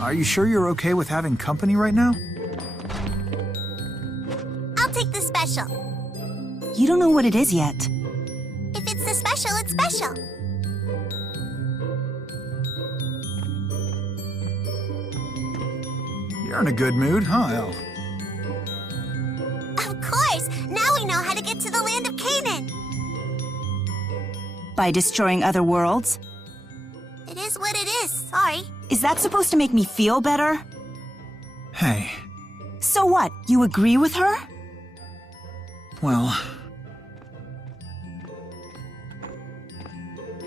Are you sure you're okay with having company right now? I'll take the special. You don't know what it is yet. If it's the special, it's special. You're in a good mood, huh, Elle? Of course! Now we know how to get to the land of Canaan. By destroying other worlds? It is what it is, sorry. Is that supposed to make me feel better? Hey. So what? You agree with her? Well...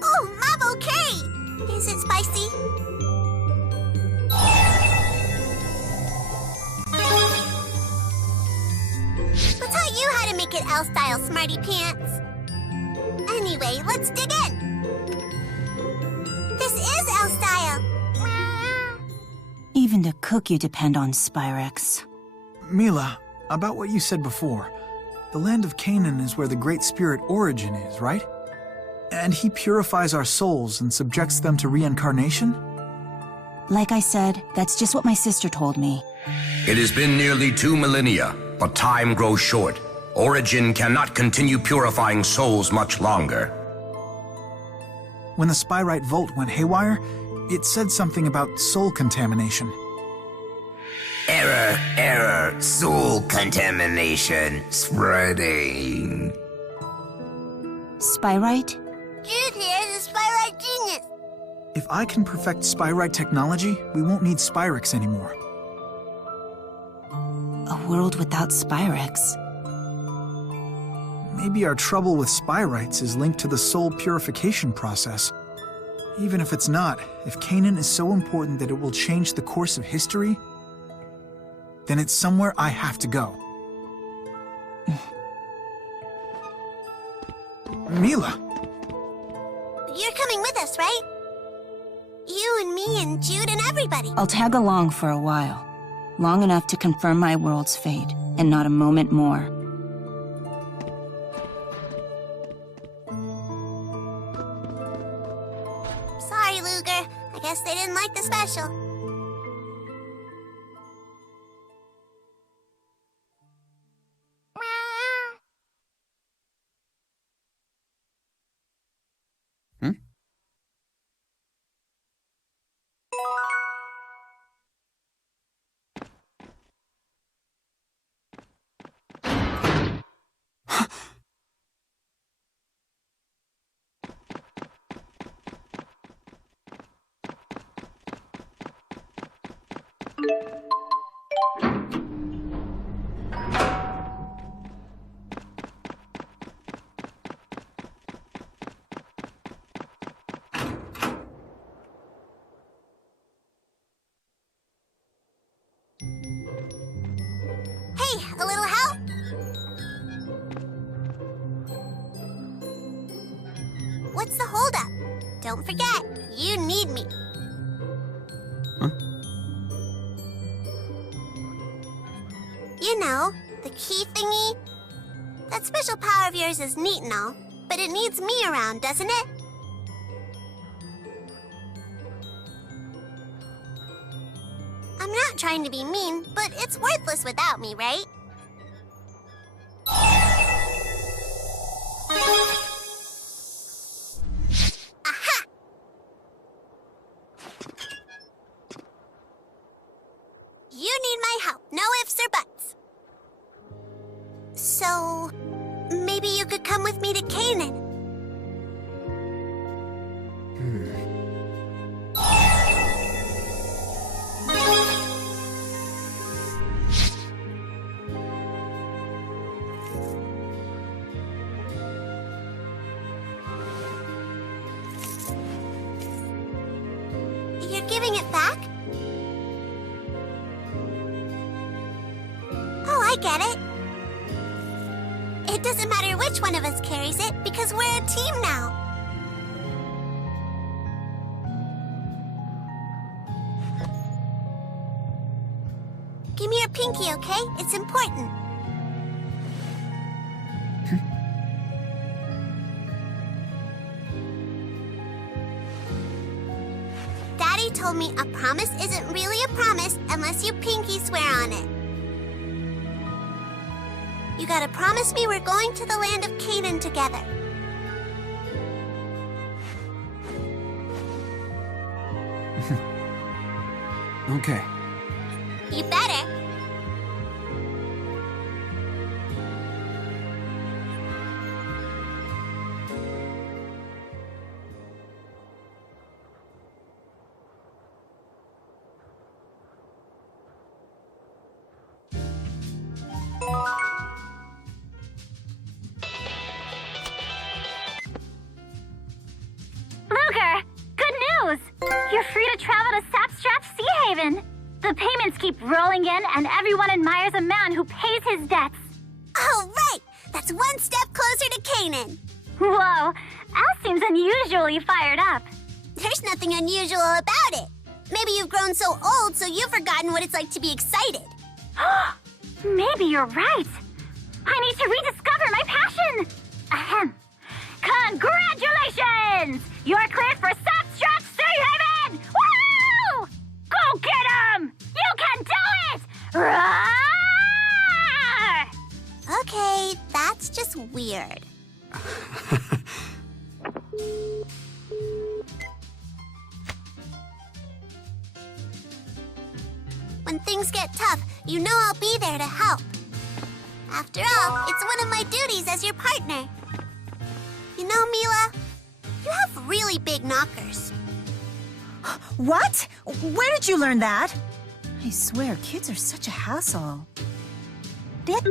Oh, Mab, okay! Is it spicy? We'll tell you how to make it L-style, smarty pants. Anyway, let's dig in. This is L-style. Even to cook you depend on Spyrex. Mila, about what you said before. The land of Canaan is where the Great Spirit Origin is, right? And he purifies our souls and subjects them to reincarnation? Like I said, that's just what my sister told me. It has been nearly 2 millennia, but time grows short. Origin cannot continue purifying souls much longer. When the Spyrite Vault went haywire, it said something about soul contamination. Error, error, soul contamination spreading. Spyrite? Jude here is a Spyrite genius. If I can perfect Spyrite technology, we won't need Spyrex anymore. A world without Spyrex. Maybe our trouble with Spyrites is linked to the soul purification process. Even if it's not, if Canaan is so important that it will change the course of history, then it's somewhere I have to go. Mila! You're coming with us, right? You and me and Jude and everybody. I'll tag along for a while. Long enough to confirm my world's fate, and not a moment more. Sorry, Luger. I guess they didn't like the special. Hey, a little help? What's the holdup? Don't forget, you need me. Huh? You know, the key thingy? That special power of yours is neat and all, but it needs me around, doesn't it? I'm not trying to be mean, but it's worthless without me, right? Aha! So, maybe you could come with me to Canaan. You're giving it back? Oh, I get it. It doesn't matter which one of us carries it, because we're a team now. Give me your pinky, okay? It's important. Daddy told me a promise isn't really a promise unless you pinky swear on it. You gotta promise me we're going to the land of Canaan together. Okay. You better. Luger! Good news! You're free to travel to Sapstrap's Sea Haven. The payments keep rolling in, and everyone admires a man who pays his debts. Oh, right! That's one step closer to Canaan. Whoa! Al seems unusually fired up. There's nothing unusual about it. Maybe you've grown so old, so you've forgotten what it's like to be excited. Maybe you're right. I need to rediscover my passion. Ahem. Congratulations! You're cleared for Sapstrap's Sea Haven! Woo! Go get him! You can do it! Roar! Okay, that's just weird. When things get tough, you know I'll be there to help. After all, it's one of my duties as your partner. You know, Mila, you have really big knockers. What? Where did you learn that? I swear, kids are such a hassle. This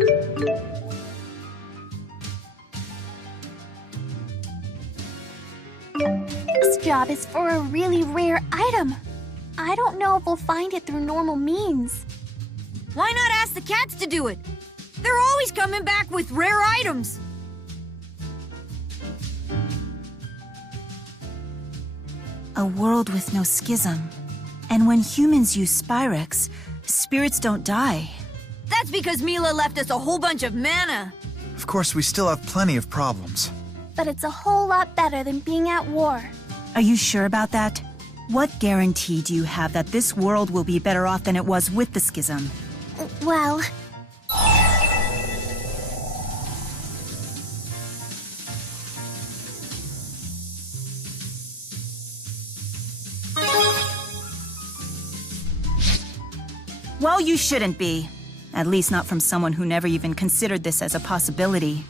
job is for a really rare item. I don't know if we'll find it through normal means. Why not ask the cats to do it? They're always coming back with rare items. A world with no schism. And when humans use Spyrex, spirits don't die. That's because Mila left us a whole bunch of mana. Of course, we still have plenty of problems. But it's a whole lot better than being at war. Are you sure about that? What guarantee do you have that this world will be better off than it was with the schism? Well, Well, you shouldn't be. At least not from someone who never even considered this as a possibility.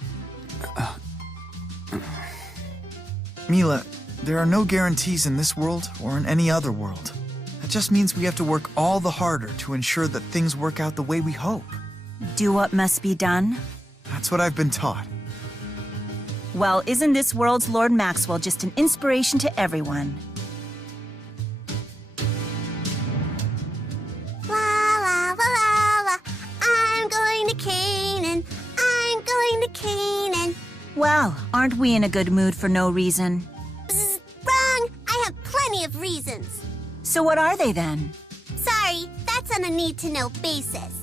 Mila, there are no guarantees in this world or in any other world. That just means we have to work all the harder to ensure that things work out the way we hope. Do what must be done? That's what I've been taught. Well, isn't this world's Lord Maxwell just an inspiration to everyone? La la la la la. I'm going to Canaan. I'm going to Canaan. Well, aren't we in a good mood for no reason? Bzz, wrong. I have plenty of reasons. So what are they then? Sorry, that's on a need-to-know basis.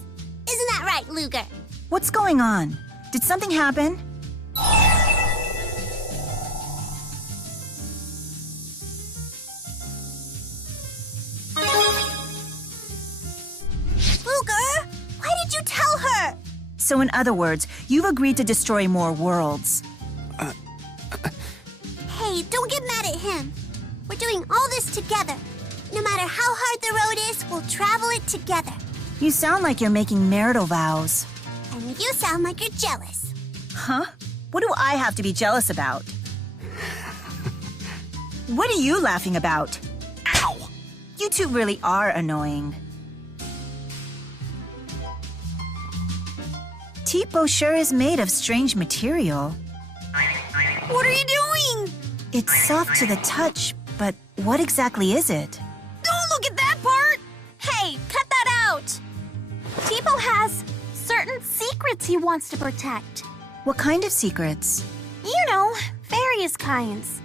Isn't that right, Luger? What's going on? Did something happen? Luger, why did you tell her? So in other words, you've agreed to destroy more worlds. Hey, don't get mad at him. We're doing all this together. No matter how hard the road is, we'll travel it together. You sound like you're making marital vows. And you sound like you're jealous. Huh? What do I have to be jealous about? What are you laughing about? Ow! You two really are annoying. Tipo sure is made of strange material. What are you doing? It's soft to the touch, but what exactly is it? Don't look at that part! Hey, cut that out! Tipo has certain secrets he wants to protect. What kind of secrets? You know, various kinds.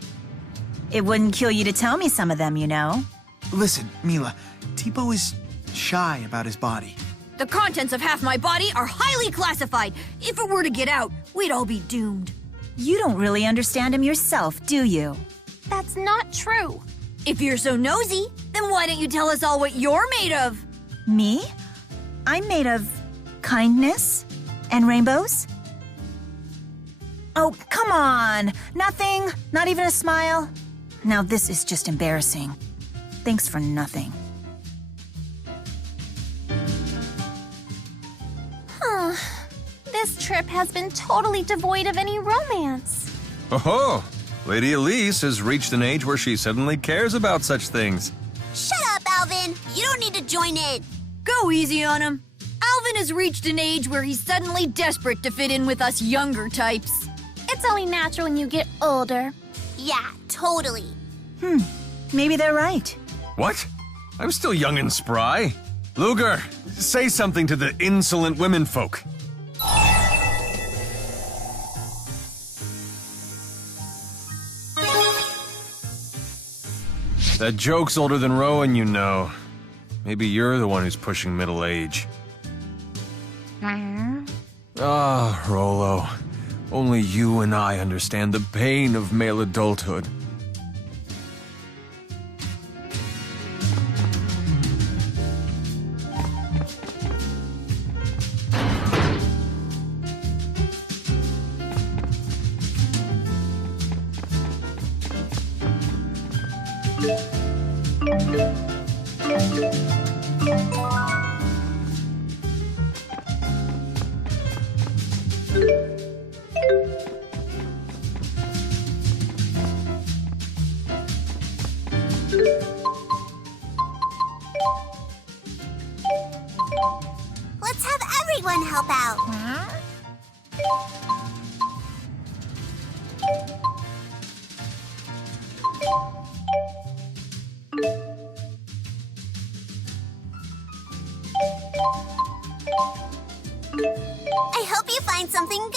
It wouldn't kill you to tell me some of them, you know. Listen, Mila, Tipo is shy about his body. The contents of half my body are highly classified. If it were to get out, we'd all be doomed. You don't really understand him yourself, do you? That's not true. If you're so nosy, then why don't you tell us all what you're made of? Me? I'm made of kindness and rainbows. Oh, come on. Nothing? Not even a smile? Now this is just embarrassing. Thanks for nothing. This trip has been totally devoid of any romance. Oh, Lady Elise has reached an age where she suddenly cares about such things. Shut up, Alvin. You don't need to join in. Go easy on him. Alvin has reached an age where he's suddenly desperate to fit in with us younger types. It's only natural when you get older. Yeah, totally. Maybe they're right. What? I'm still young and spry. Luger, say something to the insolent womenfolk. That joke's older than Rowan, you know. Maybe you're the one who's pushing middle age. Ah, Rolo. Only you and I understand the pain of male adulthood. Let's have everyone help out. I hope you find something good.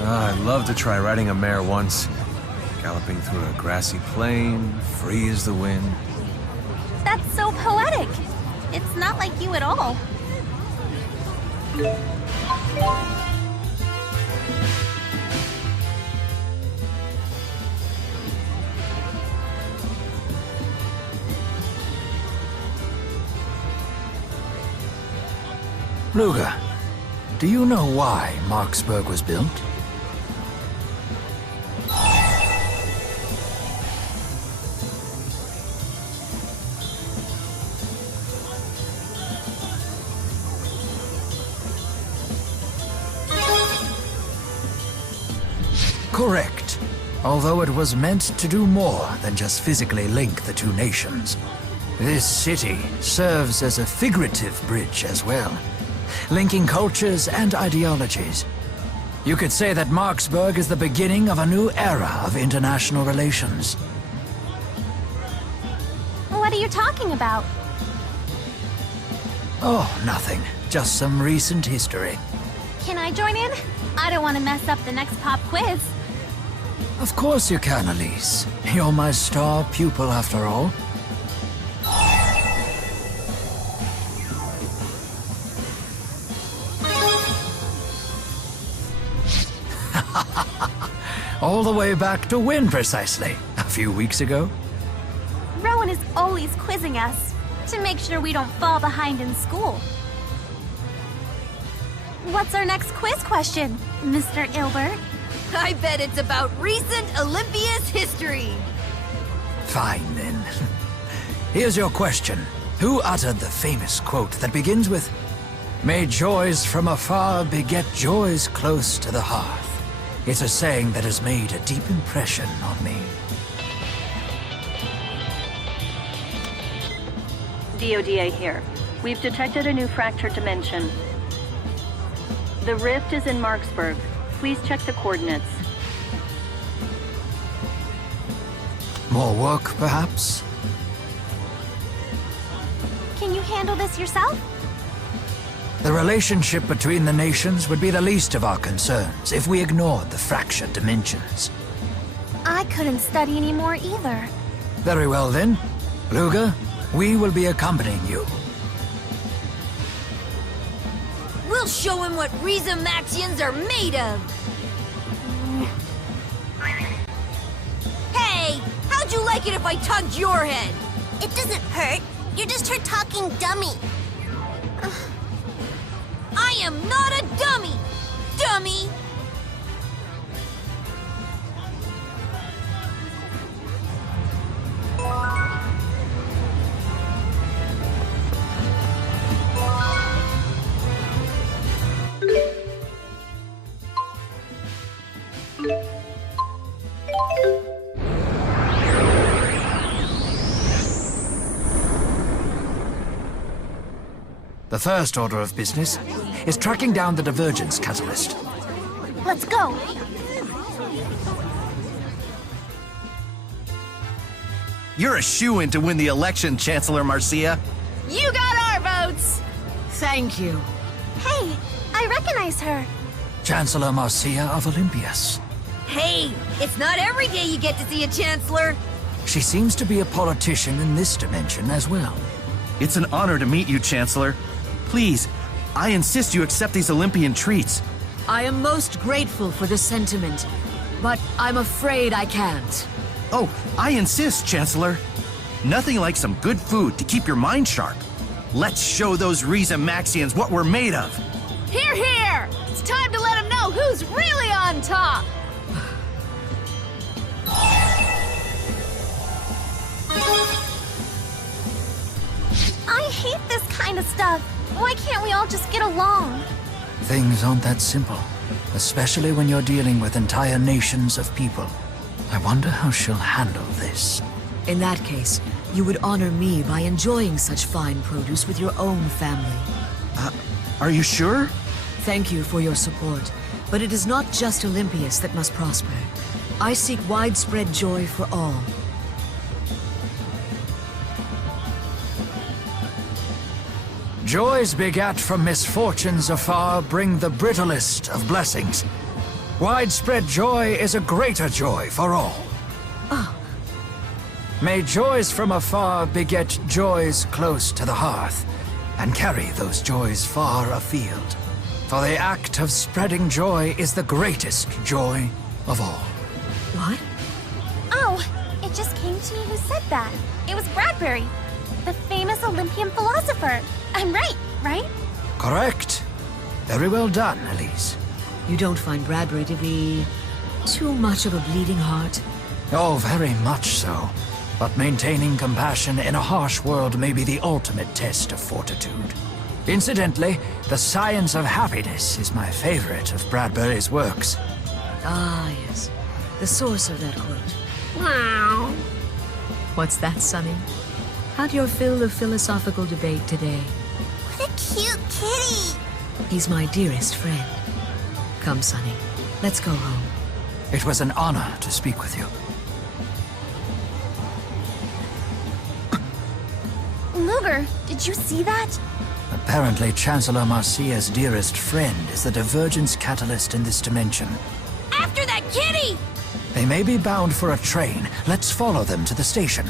I'd love to try riding a mare once. Galloping through a grassy plain, free as the wind. That's so poetic. It's not like you at all. Luger, do you know why Marksburg was built? Correct. Although it was meant to do more than just physically link the two nations. This city serves as a figurative bridge as well, linking cultures and ideologies. You could say that Marksburg is the beginning of a new era of international relations. What are you talking about? Oh, nothing. Just some recent history. Can I join in? I don't want to mess up the next pop quiz. Of course you can, Elise. You're my star pupil after all. All the way back to when, precisely? A few weeks ago? Rowan is always quizzing us to make sure we don't fall behind in school. What's our next quiz question, Mr. Ilbert? I bet it's about recent Olympia's history. Fine, then. Here's your question. Who uttered the famous quote that begins with, "May joys from afar beget joys close to the hearth"? It's a saying that has made a deep impression on me. DODA here. We've detected a new fractured dimension. The rift is in Marksburg. Please check the coordinates. More work, perhaps? Can you handle this yourself? The relationship between the nations would be the least of our concerns if we ignored the fractured dimensions. I couldn't study anymore either. Very well then. Luger, we will be accompanying you. We'll show him what Rhizamaxians are made of! Hey! How'd you like it if I tugged your head? It doesn't hurt. You're just her talking dummy. I am not a dummy! Dummy! The first order of business is tracking down the divergence catalyst. Let's go! You're a shoo-in to win the election, Chancellor Marcia. You got our votes! Thank you. Hey, I recognize her. Chancellor Marcia of Olympias. Hey, it's not every day you get to see a Chancellor. She seems to be a politician in this dimension as well. It's an honor to meet you, Chancellor. Please, I insist you accept these Olympian treats. I am most grateful for the sentiment, but I'm afraid I can't. Oh, I insist, Chancellor. Nothing like some good food to keep your mind sharp. Let's show those Riza Maxians what we're made of. Hear, hear! It's time to let them know who's really on top! I hate this kind of stuff. Why can't we all just get along? Things aren't that simple, especially when you're dealing with entire nations of people. I wonder how she'll handle this. In that case, you would honor me by enjoying such fine produce with your own family. Are you sure? Thank you for your support, but it is not just Olympias that must prosper. I seek widespread joy for all. Joys begat from misfortunes afar bring the brittlest of blessings. Widespread joy is a greater joy for all. Oh. May joys from afar beget joys close to the hearth, and carry those joys far afield. For the act of spreading joy is the greatest joy of all. What? Oh, it just came to me who said that. It was Bradbury, the famous Olympian philosopher. I'm right, right? Correct. Very well done, Elise. You don't find Bradbury to be too much of a bleeding heart? Oh, very much so. But maintaining compassion in a harsh world may be the ultimate test of fortitude. Incidentally, The Science of Happiness is my favorite of Bradbury's works. Ah, yes. The source of that quote. Wow. What's that, Sonny? How'd your fill of philosophical debate today? What a cute kitty! He's my dearest friend. Come, Sonny. Let's go home. It was an honor to speak with you. Luger, did you see that? Apparently, Chancellor Marcia's dearest friend is the divergence catalyst in this dimension. After that kitty! They may be bound for a train. Let's follow them to the station.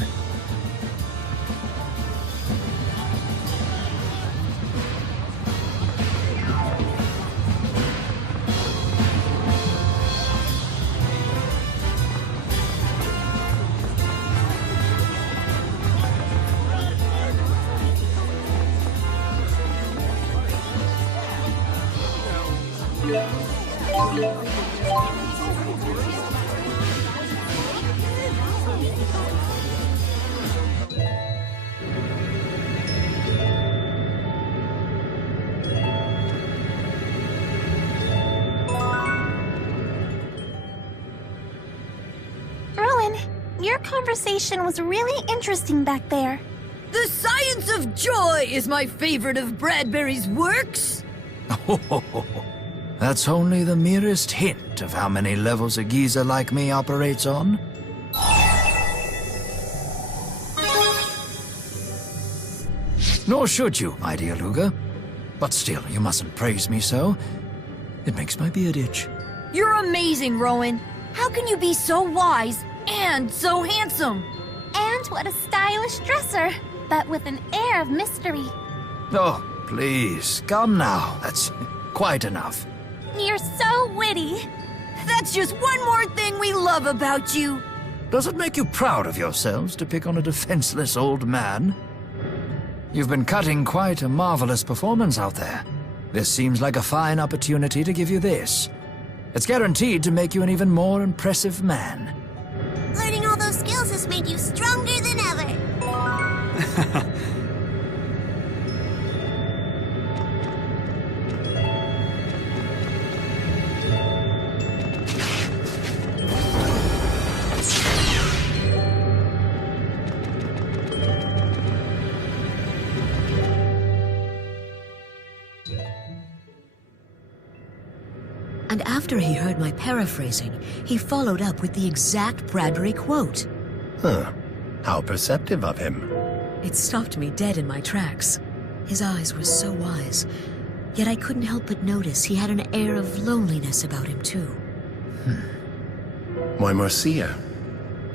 Your conversation was really interesting back there. The Science of Joy is my favorite of Bradbury's works. That's only the merest hint of how many levels a geezer like me operates on. Nor should you, my dear Luger. But still, you mustn't praise me so. It makes my beard itch. You're amazing, Rowan. How can you be so wise and so handsome? And what a stylish dresser, but with an air of mystery. Oh, please, come now. That's quite enough. You're so witty. That's just one more thing we love about you. Does it make you proud of yourselves to pick on a defenseless old man? You've been cutting quite a marvelous performance out there. This seems like a fine opportunity to give you this. It's guaranteed to make you an even more impressive man. Learning all those skills has made you stronger than ever. And after he heard my paraphrasing, he followed up with the exact Bradbury quote. Huh. How perceptive of him. It stopped me dead in my tracks. His eyes were so wise, yet I couldn't help but notice he had an air of loneliness about him, too. Why, Marcia,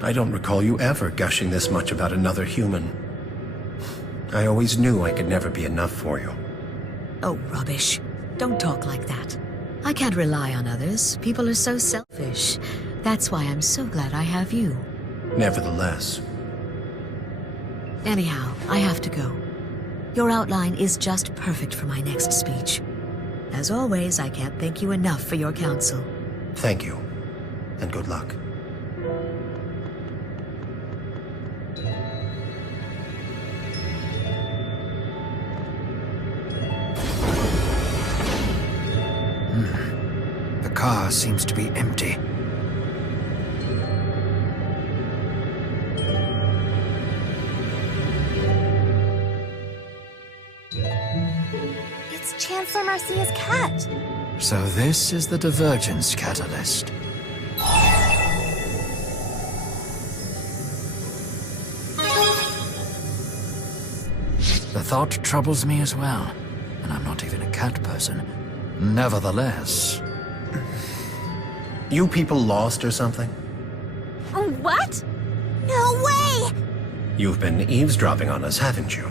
I don't recall you ever gushing this much about another human. I always knew I could never be enough for you. Oh, rubbish. Don't talk like that. I can't rely on others. People are so selfish. That's why I'm so glad I have you. Nevertheless. Anyhow, I have to go. Your outline is just perfect for my next speech. As always, I can't thank you enough for your counsel. Thank you. And good luck. The car seems to be empty. It's Chancellor Marcia's cat. So this is the divergence catalyst. The thought troubles me as well, and I'm not even a cat person. Nevertheless... You people lost or something? What? No way! You've been eavesdropping on us, haven't you?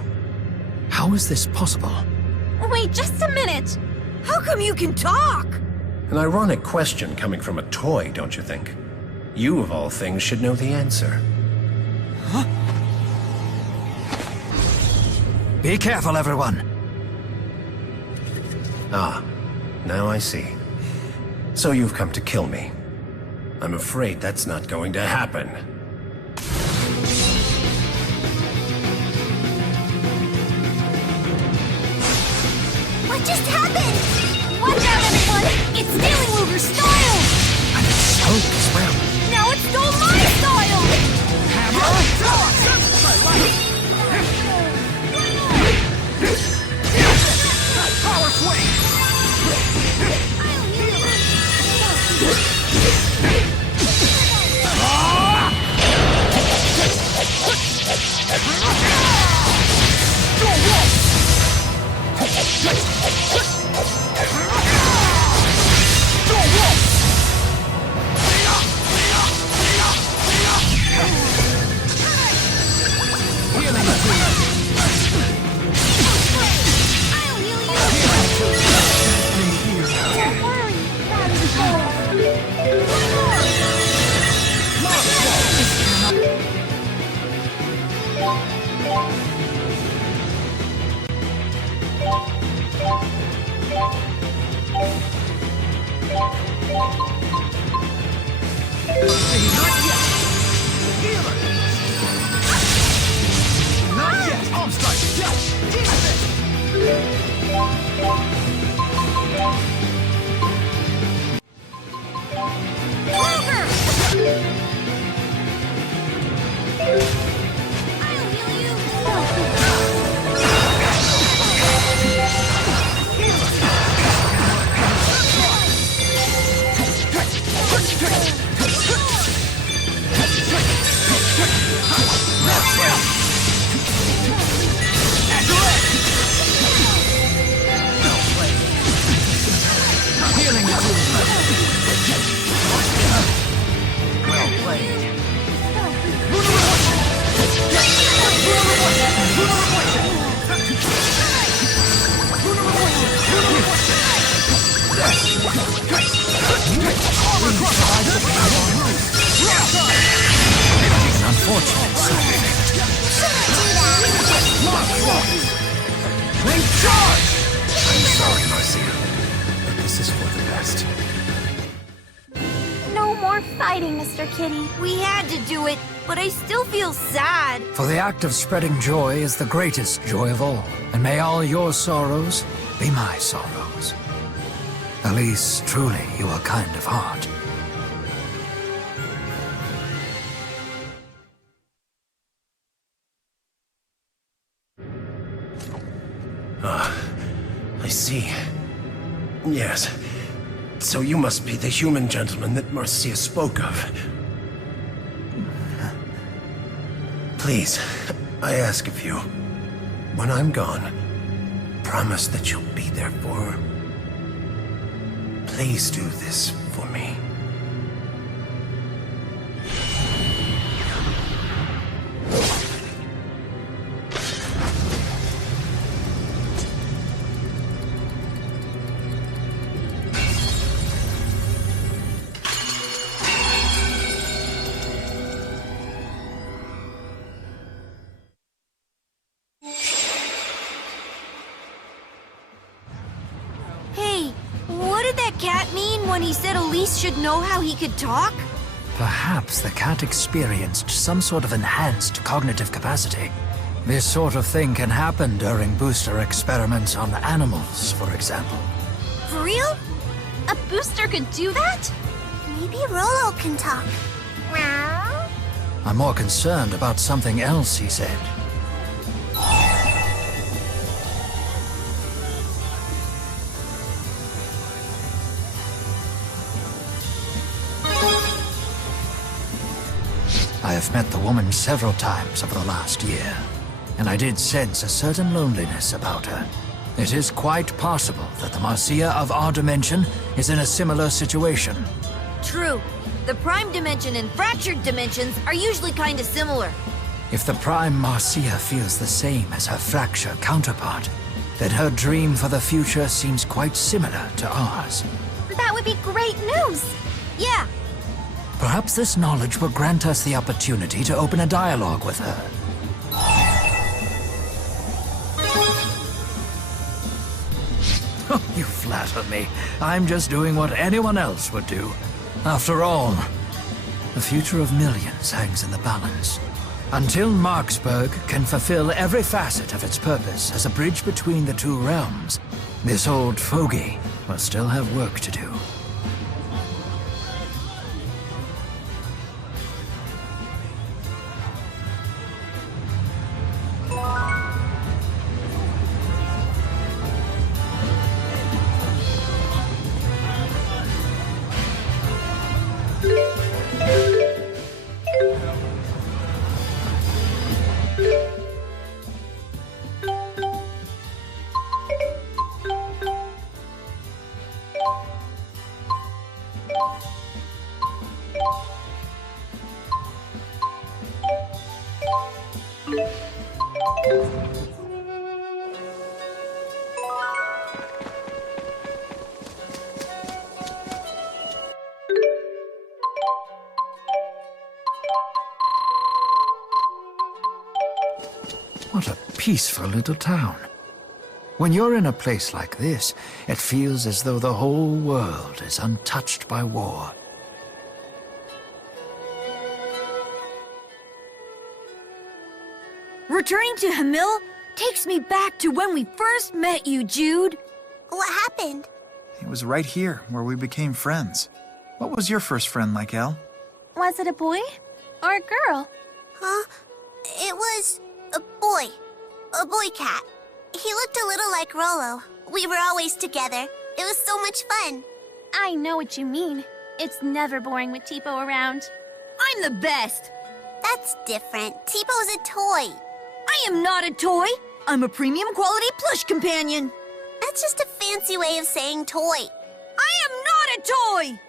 How is this possible? Wait, just a minute. How come you can talk? An ironic question coming from a toy, don't you think? You, of all things, should know the answer. Huh? Be careful, everyone. Ah, now I see. So you've come to kill me. I'm afraid that's not going to happen. What just happened? Watch out, everyone! It's stealing Luger's style! And it's smoke as well. Now it stole my style! Hammer! Power swing! Unfortunate side effect. Link charge! I'm sorry, Marcia, but this is for the best. No more fighting, Mr. Kitty. We had to do it, but I still feel sad. For the act of spreading joy is the greatest joy of all, and may all your sorrows be my sorrows. Elise, truly, you are kind of heart. I see. Yes. So you must be the human gentleman that Marcia spoke of. Please, I ask of you, when I'm gone, promise that you'll be there for her. Please do this for me. that cat mean when he said Elise should know how he could talk? Perhaps the cat experienced some sort of enhanced cognitive capacity. This sort of thing can happen during booster experiments on animals, for example. For real? A booster could do that? Maybe Rolo can talk. Meow. I'm more concerned about something else he said. I have met the woman several times over the last year, and I did sense a certain loneliness about her. It is quite possible that the Marcia of our dimension is in a similar situation. True. The prime dimension and fractured dimensions are usually kinda similar. If the prime Marcia feels the same as her fracture counterpart, then her dream for the future seems quite similar to ours. That would be great news! Yeah. Perhaps this knowledge will grant us the opportunity to open a dialogue with her. You flatter me. I'm just doing what anyone else would do. After all, the future of millions hangs in the balance. Until Marksburg can fulfill every facet of its purpose as a bridge between the two realms, this old fogey will still have work to do. What a peaceful little town. When you're in a place like this, it feels as though the whole world is untouched by war. Returning to Hamil takes me back to when we first met you, Jude. What happened? It was right here where we became friends. What was your first friend like, Elle? Was it a boy or a girl? Huh? It was a boy. A boy cat. He looked a little like Rolo. We were always together. It was so much fun. I know what you mean. It's never boring with Tipo around. I'm the best. That's different. Tipo's a toy. I am not a toy. I'm a premium quality plush companion. That's just a fancy way of saying toy. I am not a toy!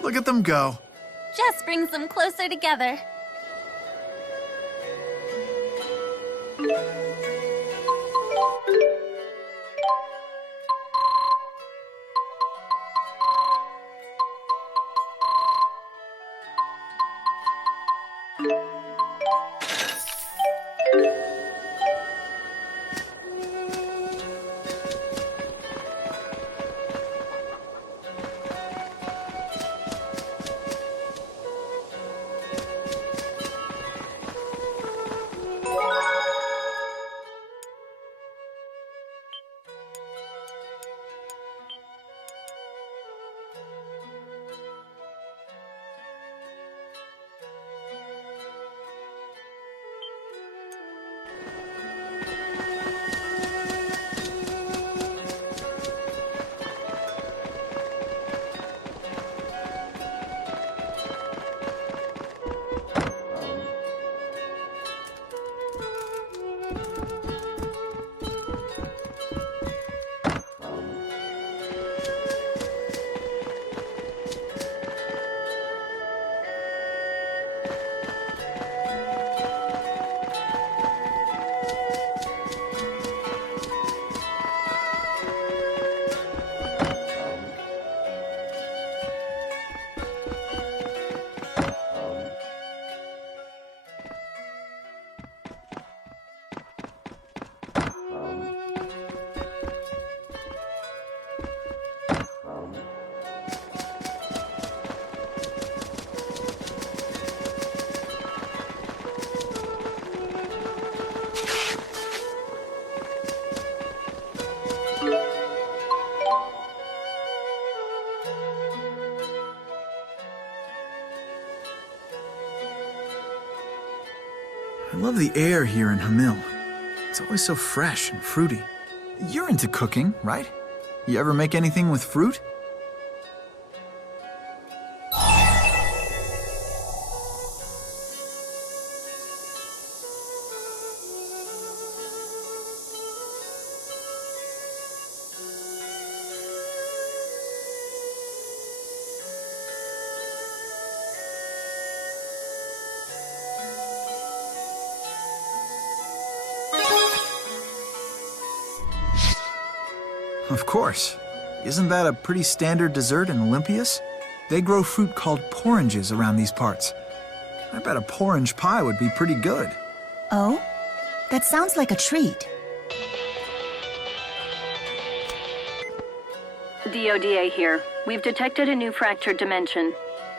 Look at them go. Just brings them closer together. love the air here in Hamil. It's always so fresh and fruity. You're into cooking, right? You ever make anything with fruit? Of course. Isn't that a pretty standard dessert in Olympias? They grow fruit called porringes around these parts. I bet a porringe pie would be pretty good. Oh? That sounds like a treat. DODA here. We've detected a new fractured dimension.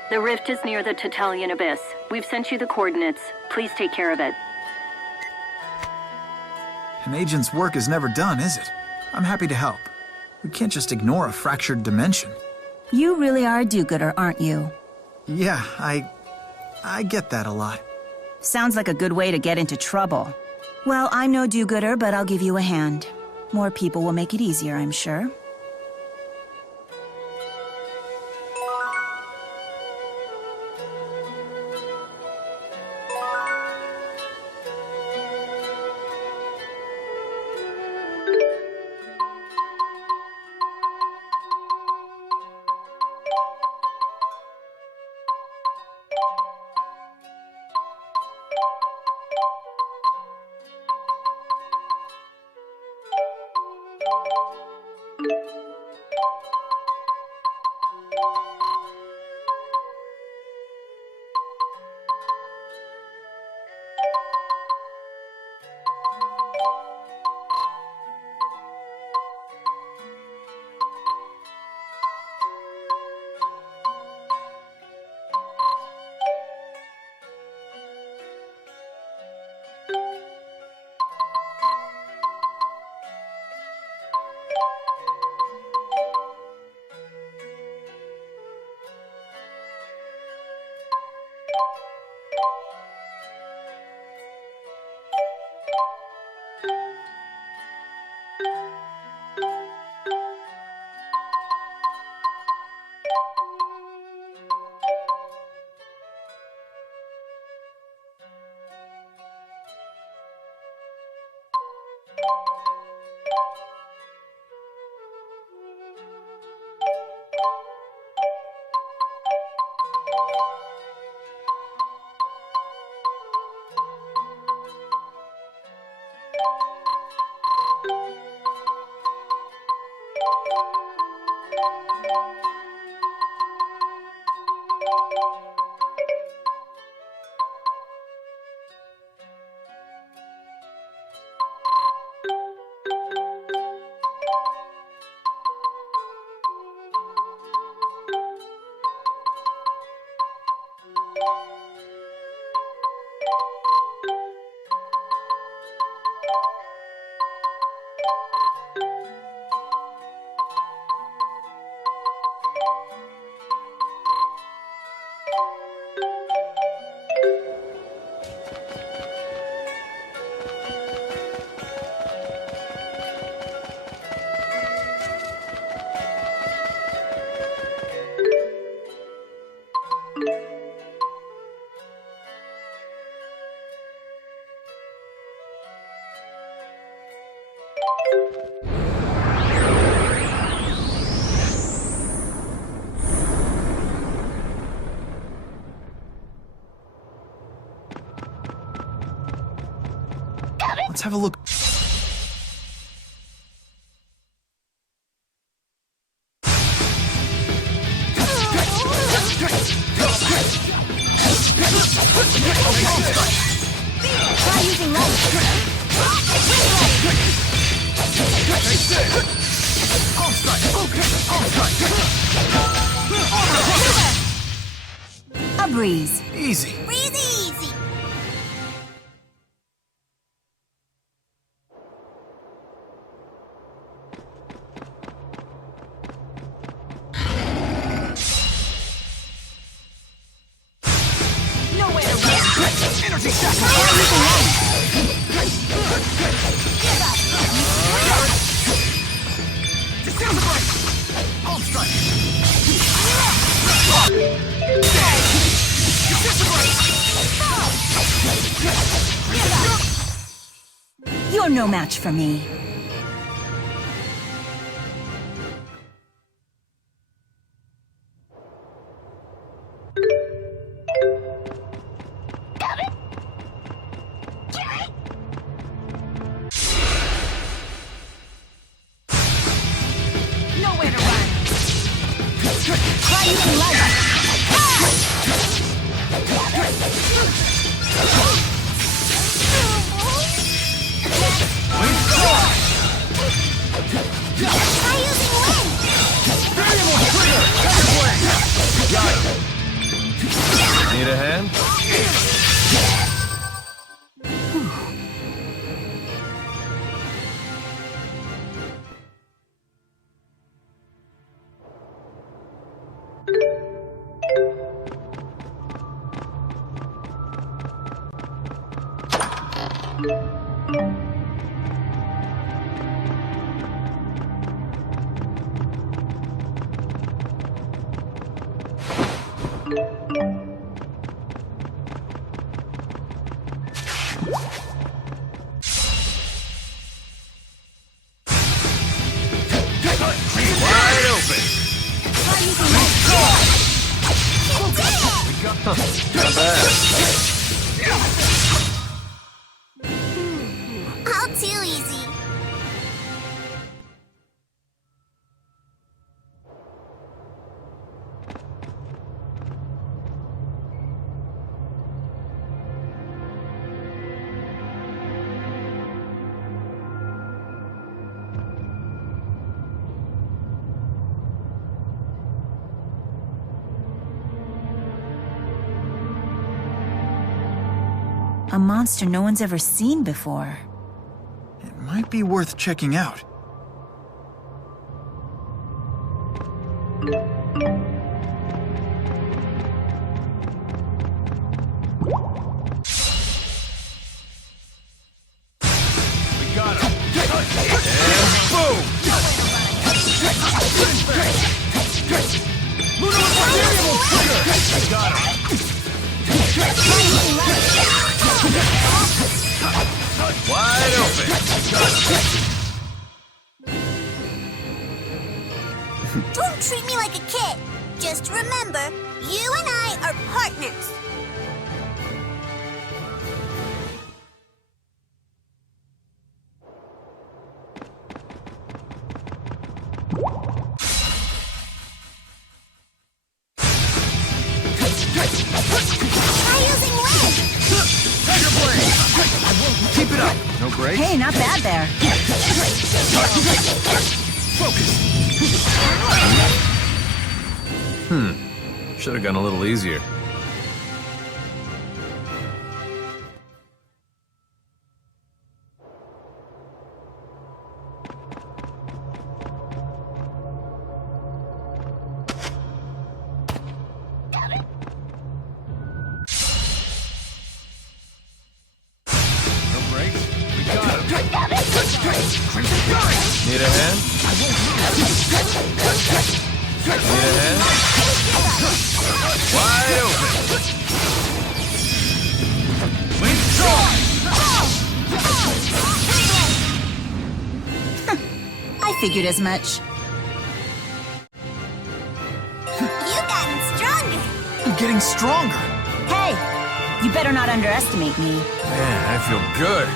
The rift is near the Tatalian Abyss. We've sent you the coordinates. Please take care of it. An agent's work is never done, is it? I'm happy to help. We can't just ignore a fractured dimension. You really are a do-gooder, aren't you? Yeah, I get that a lot. Sounds like a good way to get into trouble. Well, I'm no do-gooder, but I'll give you a hand. More people will make it easier, I'm sure. Let's have a look. Try using light. A breeze. Easy. Breezy easy. Nowhere to run. Energy shot. You're no match for me. Nowhere to run. Try using light. Try using wind! Need a hand? Wide open! Not bad. All too easy. A monster no one's ever seen before. It might be worth checking out. We got him. And boom! We got him. Wide open. Don't treat me like a kid. Just remember, you and I are partners. Try using wind. Keep it up. No break. Hey, not bad there. Should have gone a little easier. No breaks. We got him. Need a hand? Need a hand? Wide open. I figured as much. You've gotten stronger. I'm getting stronger. Hey, you better not underestimate me. Man, I feel good.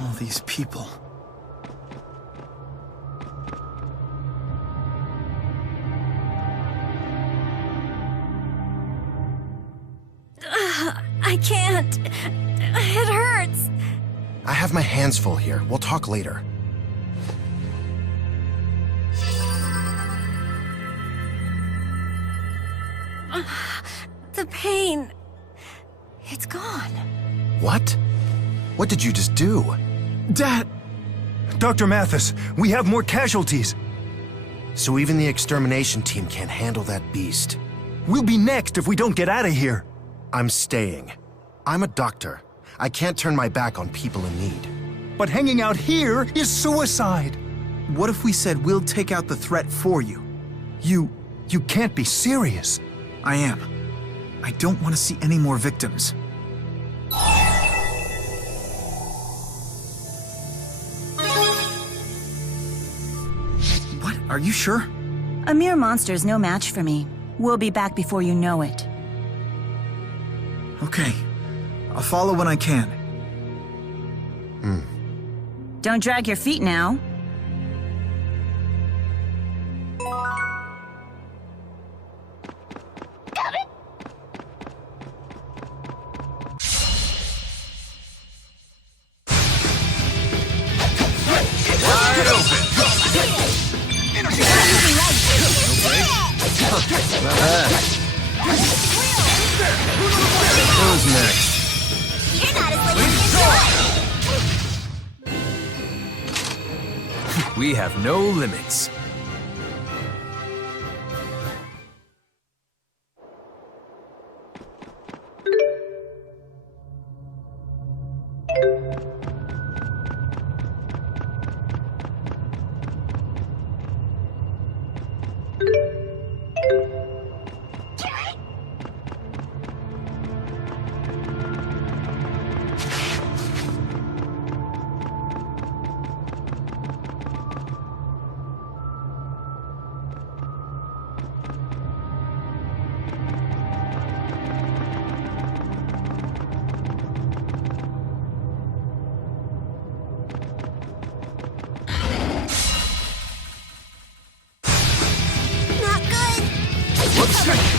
All these people. I can't. It hurts. I have my hands full here. We'll talk later. The pain. It's gone. What? What did you just do? Dad! Dr. Mathis, we have more casualties. So even the extermination team can't handle that beast. We'll be next if we don't get out of here. I'm staying. I'm a doctor. I can't turn my back on people in need. But hanging out here is suicide. What if we said we'll take out the threat for you? You can't be serious. I am. I don't want to see any more victims. What? Are you sure? A mere monster is no match for me. We'll be back before you know it. Okay. I'll follow when I can. Don't drag your feet now. Who's next? You're not as late as you We have no limits.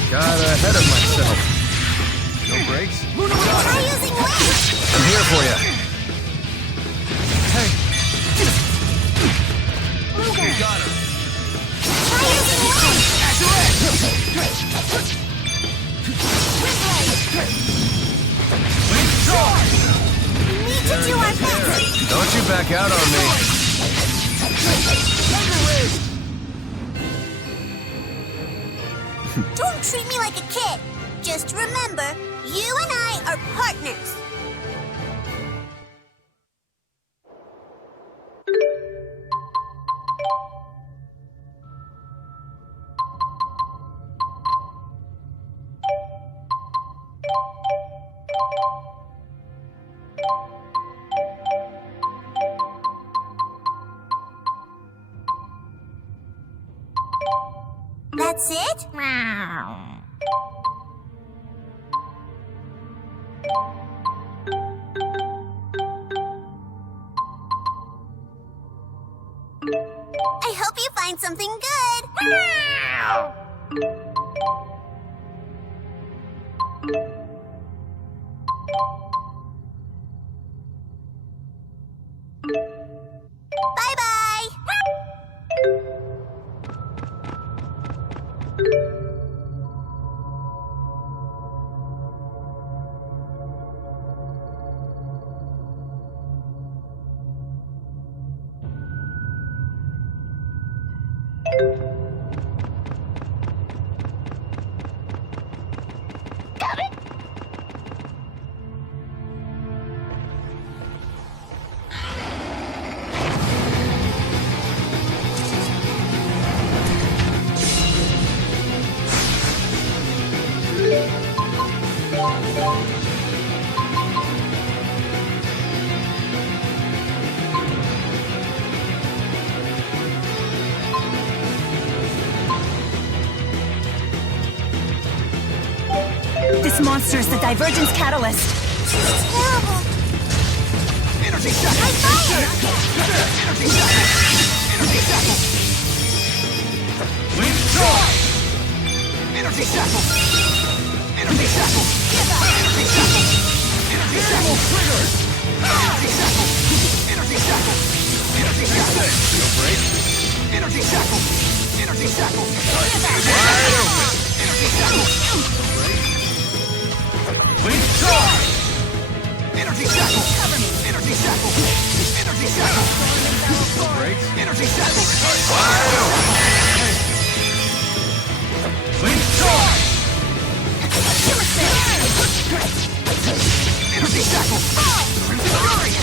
Got ahead of myself. No brakes? Try using wings. I'm here for you. Hey. Okay, got her. Try using wings. We need to do our best. Don't you back out on me. Don't treat me like a kid. Just remember, you and I are partners. That's it? I hope you find something good. Bye-bye. This monster is the divergence catalyst. This is terrible. Energy shackle! I fire! Energy shackle! Energy shackle! Lead charge! Energy shackle! Energy shackle! Energy shackle! Energy shackle! Trigger! Energy shackle! Energy shackle! Energy shackle! No break. Energy shackle! Energy shackle! Wide open. Energy shackle! No break. Lead charge! Energy shackle! Cover me! Energy shackle! Energy shackle! right? Energy shackle! Wide open! Leap charge! Energy shackle! Crimson Fury!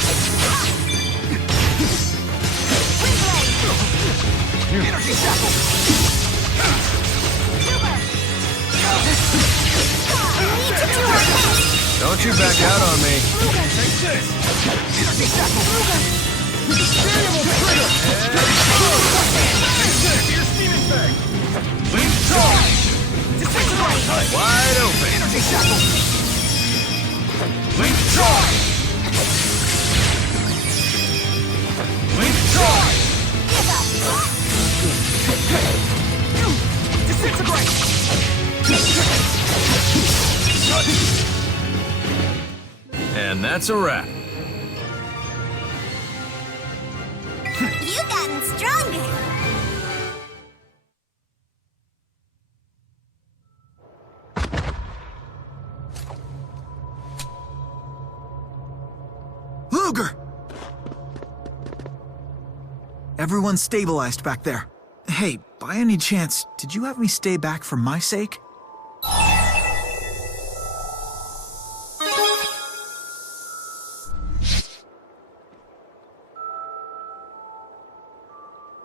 Energy shackle! Don't you back out on me. Take this! Energy shackle! Variable trigger! Fierce demon fang! Leap charge! Disintegrate! Wide open! Energy shackle! Leap charge! Leap charge! Disintegrate! And that's a wrap. You've gotten stronger. Luger! Everyone's stabilized back there. Hey, by any chance, did you have me stay back for my sake?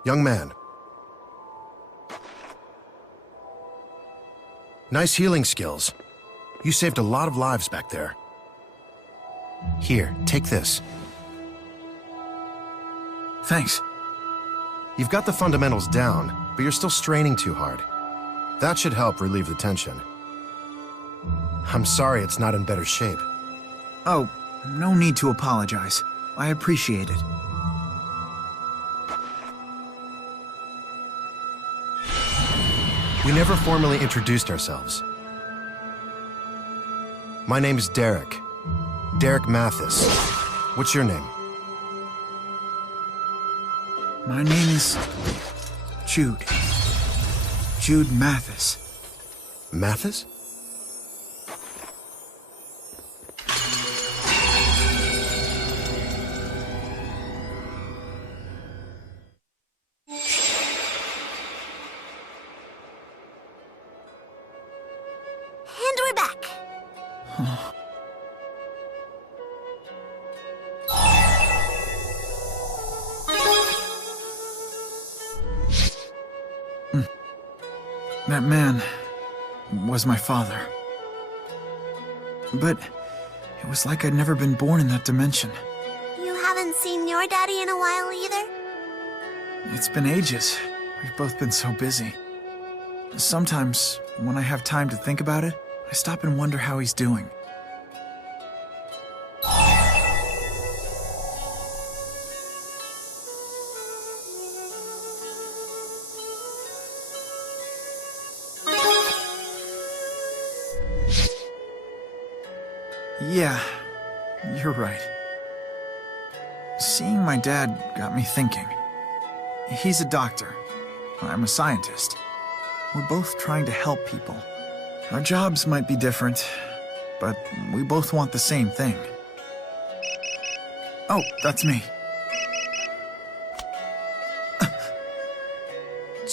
Young man. Nice healing skills. You saved a lot of lives back there. Here, take this. Thanks. You've got the fundamentals down, but you're still straining too hard. That should help relieve the tension. I'm sorry it's not in better shape. Oh, no need to apologize. I appreciate it. We never formally introduced ourselves. My name's Derek. Derek Mathis. What's your name? My name is... Jude. Jude Mathis. Mathis? And we're back. That man was my father. But it was like I'd never been born in that dimension. You haven't seen your daddy in a while either? It's been ages. We've both been so busy. Sometimes, when I have time to think about it, I stop and wonder how he's doing. Yeah, you're right. Seeing my dad got me thinking. He's a doctor. I'm a scientist. We're both trying to help people. Our jobs might be different, but we both want the same thing. Oh, that's me.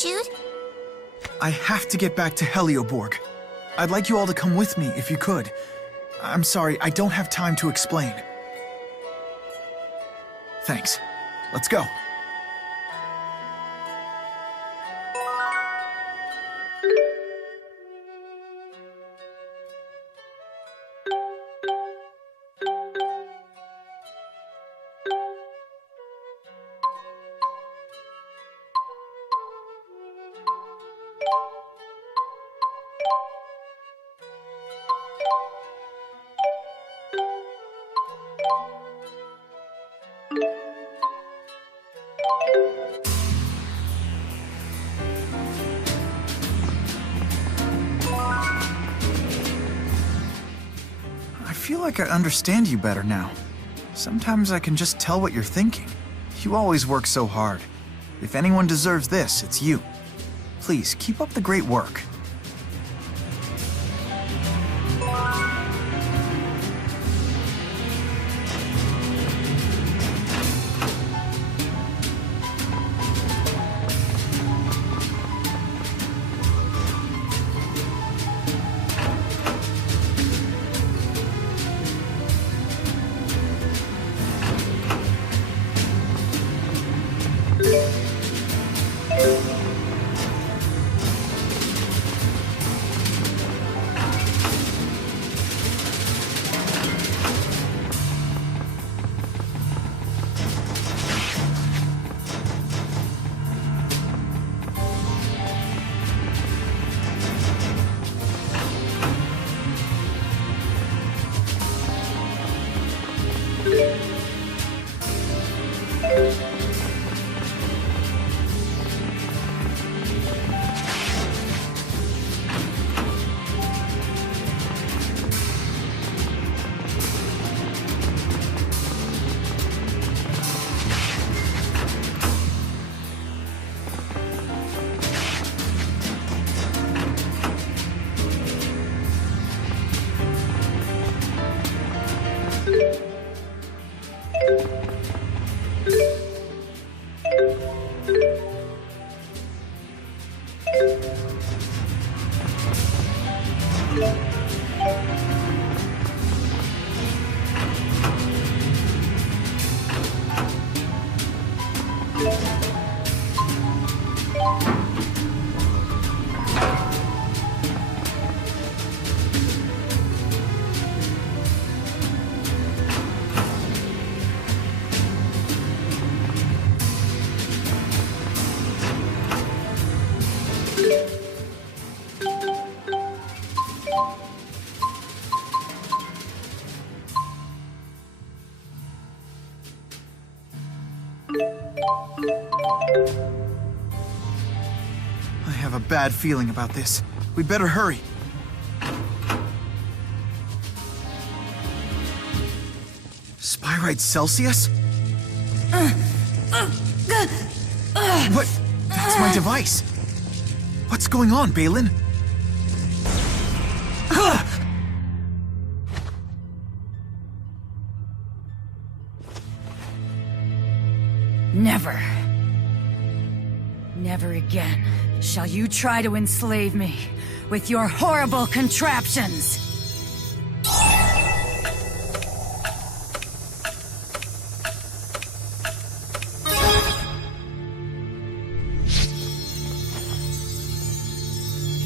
Jude? I have to get back to Helioborg. I'd like you all to come with me if you could. I'm sorry, I don't have time to explain. Thanks. Let's go. I feel like I understand you better now. Sometimes I can just tell what you're thinking. You always work so hard. If anyone deserves this, it's you. Please, keep up the great work. I have a bad feeling about this. We'd better hurry. Spyrite Celsius? What? That's my device. What's going on, Balin? Never. Never again shall you try to enslave me with your horrible contraptions.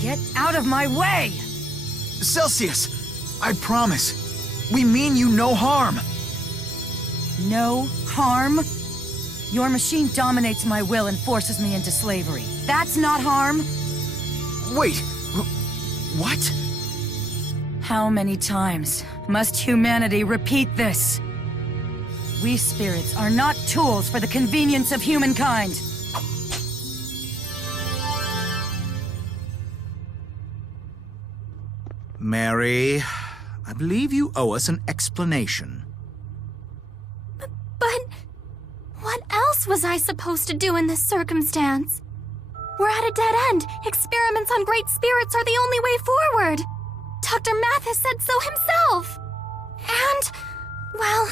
Get out of my way! Celsius, I promise. We mean you no harm. No harm? Your machine dominates my will and forces me into slavery. That's not harm? Wait, what? How many times must humanity repeat this? We spirits are not tools for the convenience of humankind. Mary, I believe you owe us an explanation. But what else was I supposed to do in this circumstance? We're at a dead end. Experiments on great spirits are the only way forward. Dr. Mathis said so himself. And, well,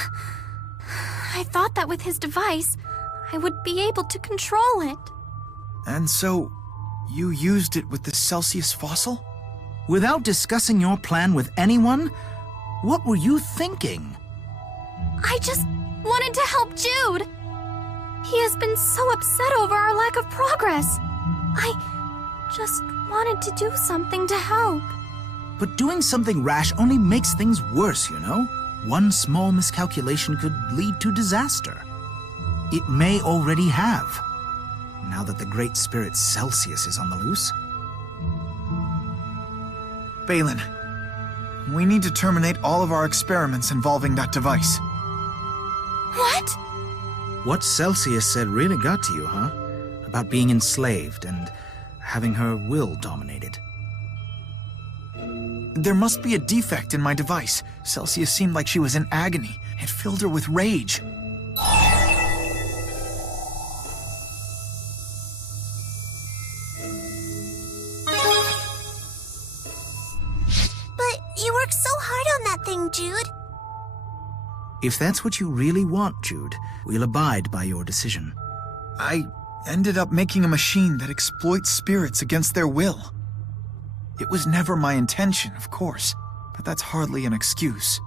I thought that with his device, I would be able to control it. And so, you used it with the Celsius fossil? Without discussing your plan with anyone? What were you thinking? I just wanted to help Jude. He has been so upset over our lack of progress. I just wanted to do something to help. But doing something rash only makes things worse, you know? One small miscalculation could lead to disaster. It may already have, now that the great spirit Celsius is on the loose. Balin, we need to terminate all of our experiments involving that device. What? What Celsius said really got to you, huh? About being enslaved and having her will dominated. There must be a defect in my device. Celsius seemed like she was in agony. It filled her with rage. But you worked so hard on that thing, Jude. If that's what you really want, Jude, we'll abide by your decision. I ended up making a machine that exploits spirits against their will. It was never my intention, of course, but that's hardly an excuse.